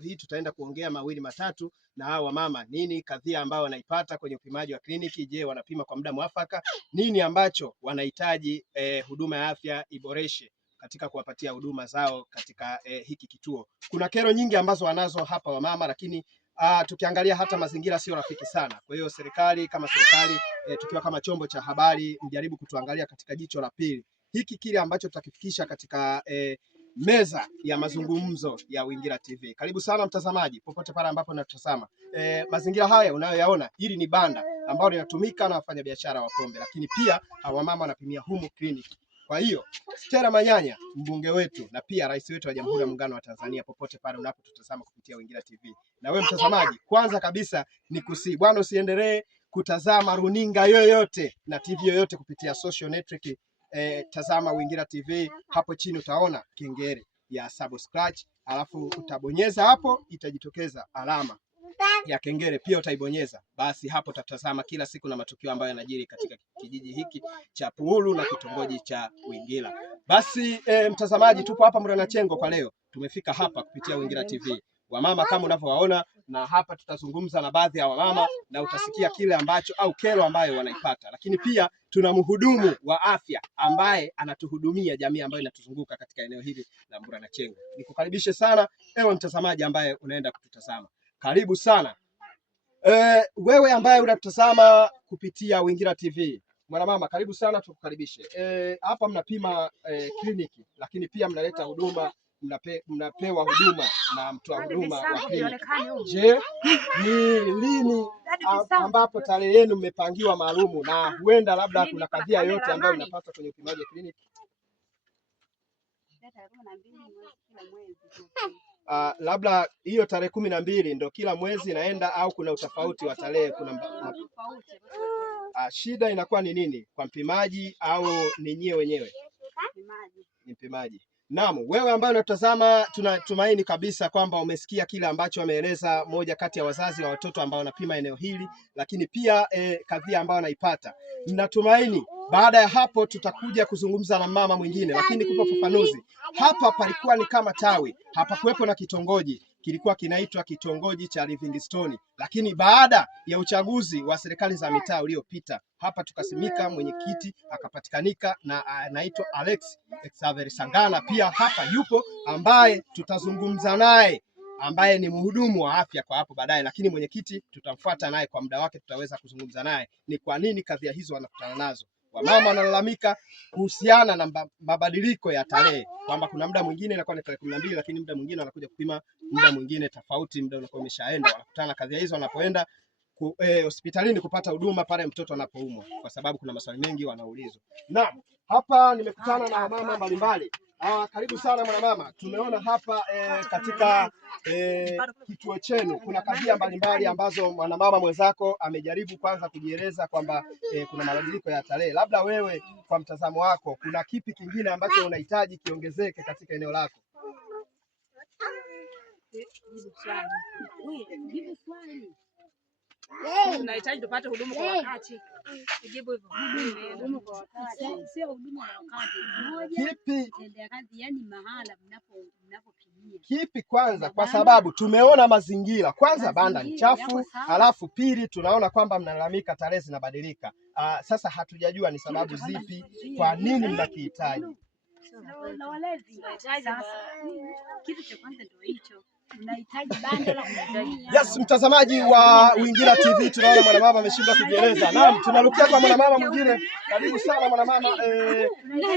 hii tutaenda kuongea mawili matatu na hao wamama, nini kadhia ambao wanaipata kwenye upimaji wa kliniki. Je, wanapima kwa muda mwafaka? Nini ambacho wanahitaji huduma ya afya iboreshe katika kuwapatia huduma zao katika hiki kituo. Kuna kero nyingi ambazo wanazo hapa wamama, lakini tukiangalia hata mazingira sio rafiki sana. Kwa hiyo serikali tukiwa kama chombo cha habari, mjaribu kutuangalia katika jicho la pili. Hiki kile ambacho tutakifikisha katika meza ya mazungumzo ya Uwingira TV. Karibu sana mtazamaji popote pale ambapo unatazama. Mazingira haya unayoyaona, hili ni banda ambalo linatumika na wafanyabiashara wa pombe, lakini pia wamama wanapimia humu kliniki. Kwa hiyo Stella Manyanya, mbunge wetu na pia rais wetu wa Jamhuri ya Muungano wa Tanzania, popote pale unapotutazama kupitia Uwingira TV. Na wewe mtazamaji, kwanza kabisa ni bwana, usiendelee kutazama runinga yoyote na TV yoyote kupitia social network. Tazama Uwingira TV, hapo chini utaona kengele ya subscribe, alafu utabonyeza hapo, itajitokeza alama ya kengele, pia utaibonyeza. Basi hapo utatazama kila siku na matukio ambayo yanajiri katika kijiji hiki cha Puhulu na kitongoji cha Uwingira. Basi mtazamaji, tupo hapa Mwanachengo kwa leo. Tumefika hapa kupitia Uwingira TV. Wamama kama unavyowaona, na hapa tutazungumza na baadhi ya wamama na utasikia kile ambacho au kero ambayo wanaipata, lakini pia tuna mhudumu wa afya ambaye anatuhudumia jamii ambayo inatuzunguka katika eneo hili la Mwanachengo. Nikukaribishe sana ewe mtazamaji ambaye unaenda kututazama. Karibu sana. Wewe ambaye unatutazama kupitia Uwingira TV. Mwanamama, karibu sana, tukukaribishe. Hapa mnapima kliniki, lakini pia mnaleta huduma, mnapewa huduma na mtoa huduma wa kliniki. Je, ni lini ambapo tarehe yenu mmepangiwa maalumu, na huenda labda kuna kadhia yote ambayo mnapata kwenye upimaji wa kliniki? Labda hiyo tarehe 12 ndio kila mwezi naenda, au kuna utofauti wa tarehe? Shida inakuwa ni nini, kwa mpimaji au ni nyie wenyewe? Ni mpimaji. Naam, wewe ambaye unatazama, tunatumaini kabisa kwamba umesikia kile ambacho ameeleza moja kati ya wazazi wa watoto ambao wanapima eneo hili, lakini pia kadhia ambayo anaipata. Natumaini baada ya hapo tutakuja kuzungumza na mama mwingine, lakini kupa ufafanuzi. Hapa palikuwa ni kama tawi, hapa kuwepo na kitongoji, kilikuwa kinaitwa kitongoji cha Livingstone, lakini baada ya uchaguzi wa serikali za mitaa uliopita, hapa tukasimika mwenyekiti akapatikanika na anaitwa Alex Xavier Sangana. Pia hapa yupo ambaye tutazungumza naye, ambaye ni mhudumu wa afya kwa hapo baadaye, lakini mwenyekiti tutamfuata naye kwa muda wake, tutaweza kuzungumza naye ni kwa nini kadhia hizo wanakutana nazo. Wamama wanalalamika kuhusiana na mabadiliko ya tarehe, kwamba kuna muda mwingine inakuwa ni tarehe 12, lakini muda mwingine wanakuja kupima muda mwingine tofauti, muda unakuwa umeshaenda. Wanakutana kadhia hizo wanapoenda hospitalini kupata huduma pale mtoto anapoumwa, kwa sababu kuna maswali mengi wanaulizwa. Naam, hapa nimekutana na mama mbalimbali. Karibu sana mwanamama. Tumeona hapa katika kituo chenu kuna kadhia mbalimbali ambazo mwanamama mwenzako amejaribu kwanza kujieleza kwamba kuna mabadiliko ya tarehe. Labda wewe kwa mtazamo wako, kuna kipi kingine ambacho unahitaji kiongezeke katika eneo lako? Tunahitaji tupate huduma kwa wakati. Jibu hivyo. Huduma kwa wakati. Sio huduma kwa wakati. Kipi? Yaani mahala mnapopimia. Kipi kwanza, kwa sababu tumeona mazingira. Kwanza banda ni chafu, halafu pili tunaona kwamba mnalalamika tarehe zinabadilika. Sasa hatujajua ni sababu zipi, kwa nini mnakihitaji? Na walezi. Kitu cha kwanza ndio hicho. Unahitaji banda la kutumia. Yes, mtazamaji wa Uwingira TV, tunaona mwanamama ameshindwa kujieleza. Naam, tunarukia kwa mwanamama mwingine. Karibu sana mwanamama.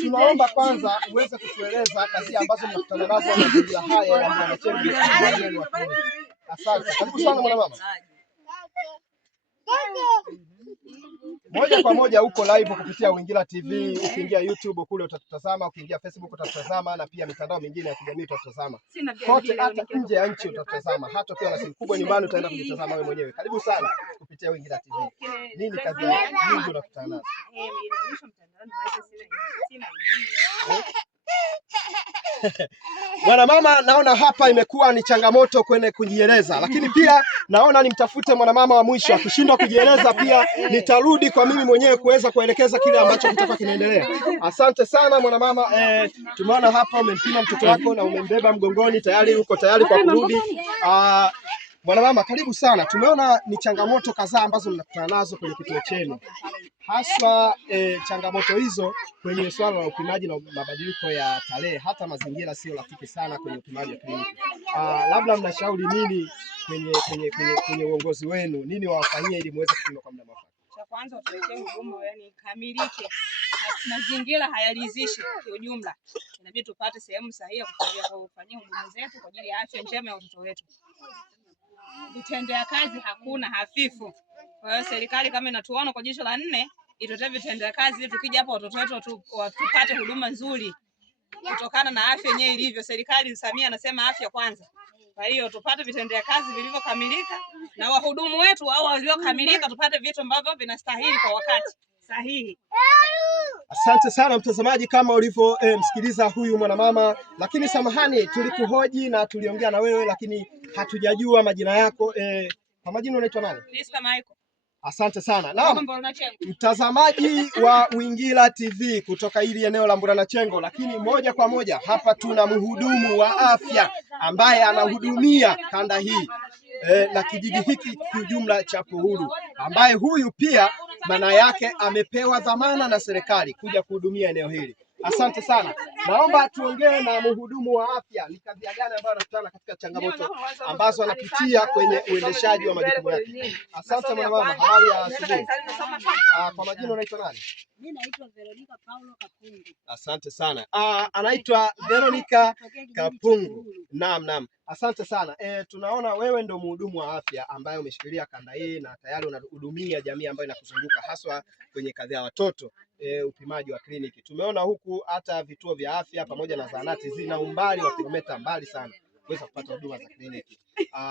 Tunaomba kwanza uweze kutueleza kazi ambazo mnakutana nazo na mazingira haya ya Mwanachengo. Asante. Karibu sana mwanamama. Moja kwa moja uko live kupitia Uwingira TV. Ukiingia YouTube kule utatutazama, ukiingia Facebook utatutazama, na pia mitandao mingine ya kijamii utatutazama. Kote hata nje ya nchi utatutazama. Hata ukiwa na simu kubwa nyumbani utaenda kujitazama wewe mwenyewe. Karibu sana kupitia Uwingira TV. Nini kazi nyingi unakutana nazo? Mwanamama naona hapa imekuwa ni changamoto kwenye kujieleza, lakini pia naona nimtafute mwanamama wa mwisho. Akishindwa kujieleza, pia nitarudi kwa mimi mwenyewe kuweza kuelekeza kile ambacho kitakuwa kinaendelea. Asante sana mwanamama. Tumeona hapa umempima mtoto wako na umembeba mgongoni, tayari uko tayari kwa kurudi. Mwanamama, karibu sana. Tumeona ni changamoto kadhaa ambazo mnakutana nazo kwenye kituo chenu, haswa changamoto hizo kwenye swala la upimaji na mabadiliko ya tarehe, hata mazingira sio rafiki sana kwenye upimaji wa kliniki. Labda mnashauri nini kwenye uongozi wenu, nini wafanyie ili muweze kupima kwa muda mwafaka? Cha kwanza tuwekee huduma yani kamilike, mazingira hayalizishi kwa ujumla. Inabidi tupate sehemu sahihi ya kufanyia huduma zetu kwa ajili ya afya njema ya watoto wetu. Vitendea kazi hakuna hafifu. Kwa hiyo serikali kama inatuona kwa jicho la nne, itotoe vitendea kazi ili tukija hapo watoto wetu tupate huduma nzuri kutokana na afya yenyewe ilivyo. Serikali Samia anasema afya kwanza. Kwa hiyo tupate vitendea kazi vilivyokamilika na wahudumu wetu au waliokamilika, tupate vitu ambavyo vinastahili kwa wakati sahihi. Asante sana mtazamaji, kama ulivyo msikiliza huyu mwanamama. Lakini samahani, tulikuhoji na tuliongea na wewe, lakini hatujajua majina yako. Kwa majina unaitwa nani? Michael. Asante sana. Naam, mtazamaji wa Uwingira TV kutoka hili eneo la Mburanachengo, lakini moja kwa moja hapa tuna mhudumu wa afya ambaye anahudumia kanda hii na kijiji hiki kiujumla cha Puhuru, ambaye huyu pia maana yake amepewa dhamana na serikali kuja kuhudumia eneo hili. Asante sana. Naomba tuongee na mhudumu wa afya, ni kazi gani ambayo anakutana katika changamoto ambazo anapitia kwenye uendeshaji wa majukumu yake. Asante mwanamama, habari ya asubuhi. Kwa majina unaitwa nani? Mimi naitwa Veronica Paulo Kapungu. Asante sana. Anaitwa Veronica Kapungu. Naam. Asante sana. Tunaona wewe ndo mhudumu wa afya ambaye umeshikilia kanda hii na tayari unahudumia jamii ambayo inakuzunguka haswa kwenye kadhi ya watoto, upimaji wa kliniki. Tumeona huku hata vituo vya afya pamoja na zahanati zina umbali wa kilomita mbali sana kuweza kupata huduma za kliniki.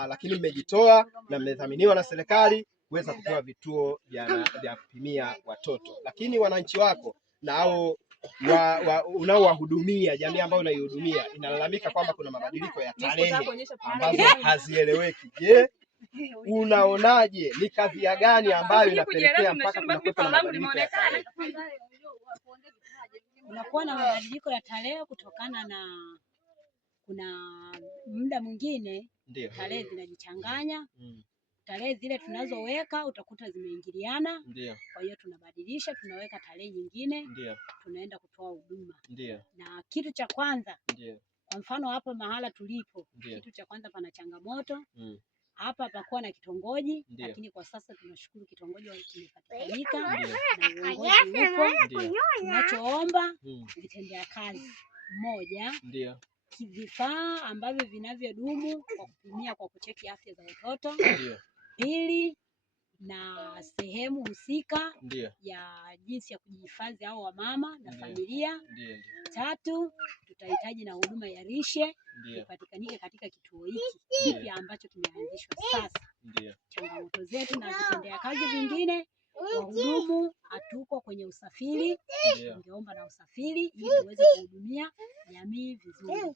Lakini mmejitoa na mmedhaminiwa na serikali kuweza kutoa vituo vya kupimia watoto. Lakini wananchi wako na hao unaowahudumia, jamii ambayo unaihudumia inalalamika kwamba kuna mabadiliko ya tarehe ambazo hazieleweki. Je, unaonaje, ni kazi gani ambayo inapelekea mpaka kunakuwa na mabadiliko ya tarehe? Unakuwa na mabadiliko ya tarehe kutokana na kuna muda mwingine tarehe zinajichanganya. Tarehe zile tunazoweka utakuta zimeingiliana. Kwa hiyo tunabadilisha, tunaweka tarehe nyingine. Tunaenda kutoa huduma. Na kitu cha kwanza, kwa mfano hapa mahala tulipo, kitu cha kwanza pana changamoto. Hapa hapakuwa na kitongoji, lakini kwa sasa tunashukuru kitongoji kimepatikanika na uongozi upo. Tunachoomba vitendea kazi, moja, vifaa ambavyo vinavyodumu kwa kupimia kwa kucheki afya za watoto. Pili, na sehemu husika ya jinsi ya kujihifadhi hao wamama na familia. Tatu, tutahitaji na huduma ya lishe ipatikanike katika kituo hiki kipya ambacho kimeanzishwa sasa. Changamoto zetu na vitendea kazi vingine, wahudumu hatuko kwenye usafiri. Tungeomba na usafiri ili tuweze kuhudumia jamii vizuri.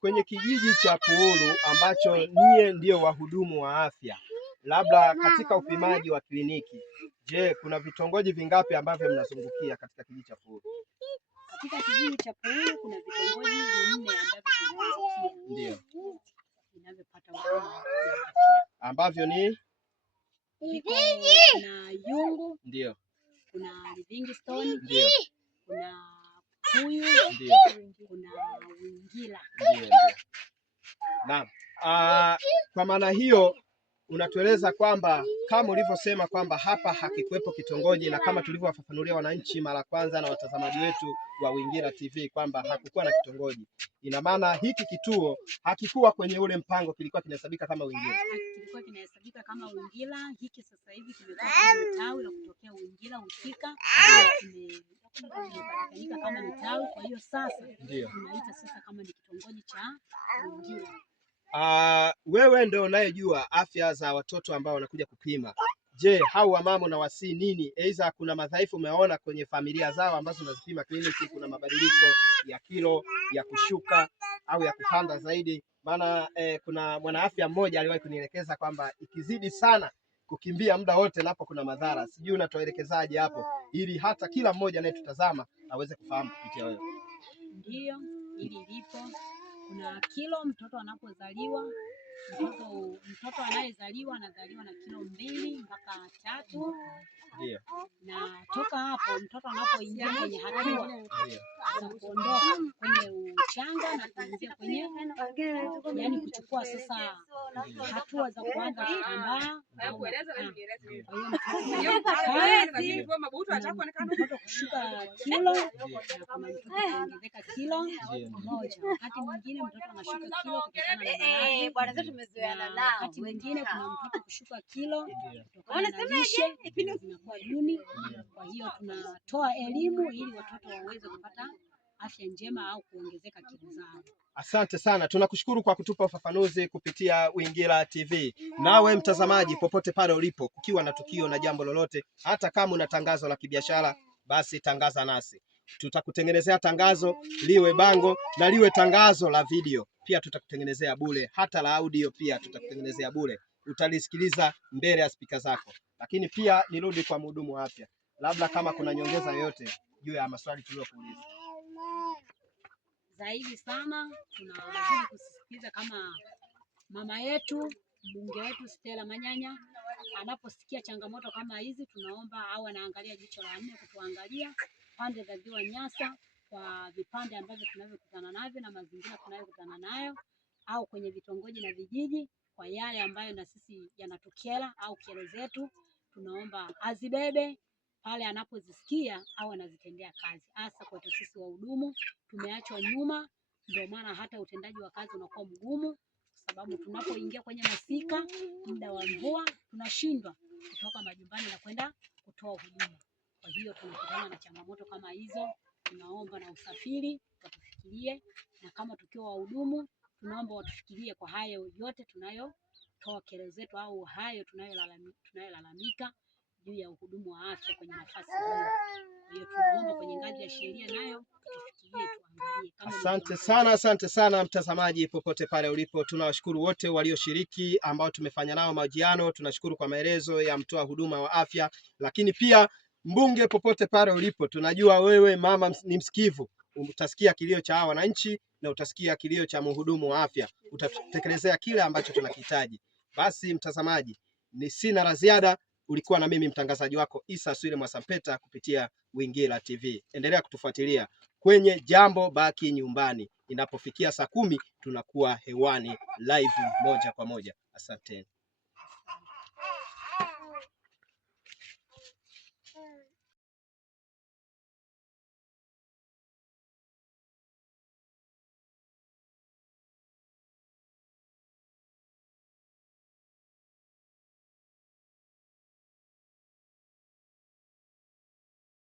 Kwenye kijiji cha Puhuru ambacho nyie ndio wahudumu wa afya, labda katika upimaji wa kliniki, je, kuna vitongoji vingapi ambavyo mnazungukia katika kijiji cha Puhuru? Katika kijiji cha Puhuru kuna vitongoji 4 ambavyo tunazungukia. Vinavyopata huduma ambavyo ni kuna Yungu, kuna Livingstone, kuna Kuyu, kuna Uwingira. Naam. Kwa maana hiyo unatueleza kwamba kama ulivyosema kwamba hapa hakikuwepo kitongoji, na kama tulivyowafafanulia wananchi mara kwanza na watazamaji wetu wa Uwingira TV kwamba hakukuwa na kitongoji, ina maana hiki kituo hakikuwa kwenye ule mpango, kilikuwa kinahesabika kama Uwingira. Kilikuwa kinahesabika kama Uwingira. Hiki sasa hivi kimekuwa kama tawi la kutokea Uwingira husika. Kimefanyika kama ni tawi, kwa hiyo sasa tunaita sasa kama ni kitongoji cha Uwingira. Wewe ndio unayejua afya za watoto ambao wanakuja kupima. Je, hao wamama na wasii nini? Aidha kuna madhaifu umeona kwenye familia zao ambazo unazipima kliniki, kuna mabadiliko ya kilo, ya kushuka au ya kupanda zaidi? Maana kuna mwanaafya mmoja aliwahi kunielekeza kwamba ikizidi sana kukimbia muda wote napo kuna madhara. Sijui unatuelekezaje hapo ili hata kila mmoja anayetutazama aweze kufahamu kupitia wewe? Ndio, ili lipo. Kuna kilo mtoto anapozaliwa, mtoto anayezaliwa anazaliwa na kilo 2 mpaka 3. Ndio. Na toka hapo mtoto anapoingia kwenye hatua za kuondoka kwenye uchanga na kuingia kwenye, yani kuchukua sasa hatua za kuanza kutambaa, mtoto kushuka kilo na kuna mtoto kuongezeka kilo 1. Wakati mwingine mtoto anashuka kilo kutokana na wakati mwingine kuna mtoto kushuka kilo kutokana na lishe zinakuwa duni. Kwa hiyo tunatoa elimu ili watoto waweze kupata afya njema au kuongezeka kilo zao. Asante sana, tunakushukuru kwa kutupa ufafanuzi kupitia Uwingira TV. Nawe mtazamaji, popote pale ulipo, kukiwa na tukio na jambo lolote, hata kama una tangazo la kibiashara, basi tangaza nasi. Tutakutengenezea tangazo, liwe bango na liwe tangazo la video, pia tutakutengenezea bure. Hata la audio pia tutakutengenezea bure, utalisikiliza mbele ya spika zako. Lakini pia nirudi kwa mhudumu wa afya, labda kama kuna nyongeza yoyote juu ya maswali tuliyokuuliza. Zaidi sana tunazidi kusisitiza kama mama yetu mbunge wetu Stella Manyanya anaposikia changamoto kama hizi, tunaomba au anaangalia jicho la 4 kutuangalia pande za Ziwa Nyasa kwa vipande ambavyo tunavyokutana navyo na mazingira tunayokutana nayo, au kwenye vitongoji na vijiji kwa yale ambayo na sisi yanatokea au kero zetu, tunaomba azibebe pale anapozisikia au anazitendea kazi. Hasa kwetu sisi wahudumu tumeachwa nyuma, ndio maana hata utendaji wa kazi unakuwa mgumu, kwa sababu tunapoingia kwenye masika muda wa mvua tunashindwa kutoka majumbani na kwenda kutoa huduma. Kwa hiyo tunakutana na changamoto kama hizo. Tunaomba na usafiri watufikirie, na kama tukiwa wahudumu tunaomba watufikirie kwa hayo yote tunayotoa kero zetu au hayo tunayolalamika juu ya uhudumu wa afya kwenye nafasi hiyo. Kwa hiyo tunaomba kwenye ngazi ya sheria nayo tufikirie, tuangalie. Asante sana mtazamaji popote pale ulipo. Tunawashukuru wote walioshiriki ambao tumefanya nao mahojiano. Tunashukuru kwa maelezo ya mtoa huduma wa afya, lakini pia mbunge popote pale ulipo, tunajua wewe mama ni msikivu, utasikia kilio cha wananchi na utasikia kilio cha mhudumu wa afya, utatekelezea kile ambacho tunakihitaji. Basi mtazamaji, ni sina la ziada. Ulikuwa na mimi mtangazaji wako Isa Swile Mwasampeta kupitia Uwingira TV. Endelea kutufuatilia kwenye Jambo Baki Nyumbani. Inapofikia saa 10 tunakuwa hewani live moja kwa moja. Asante.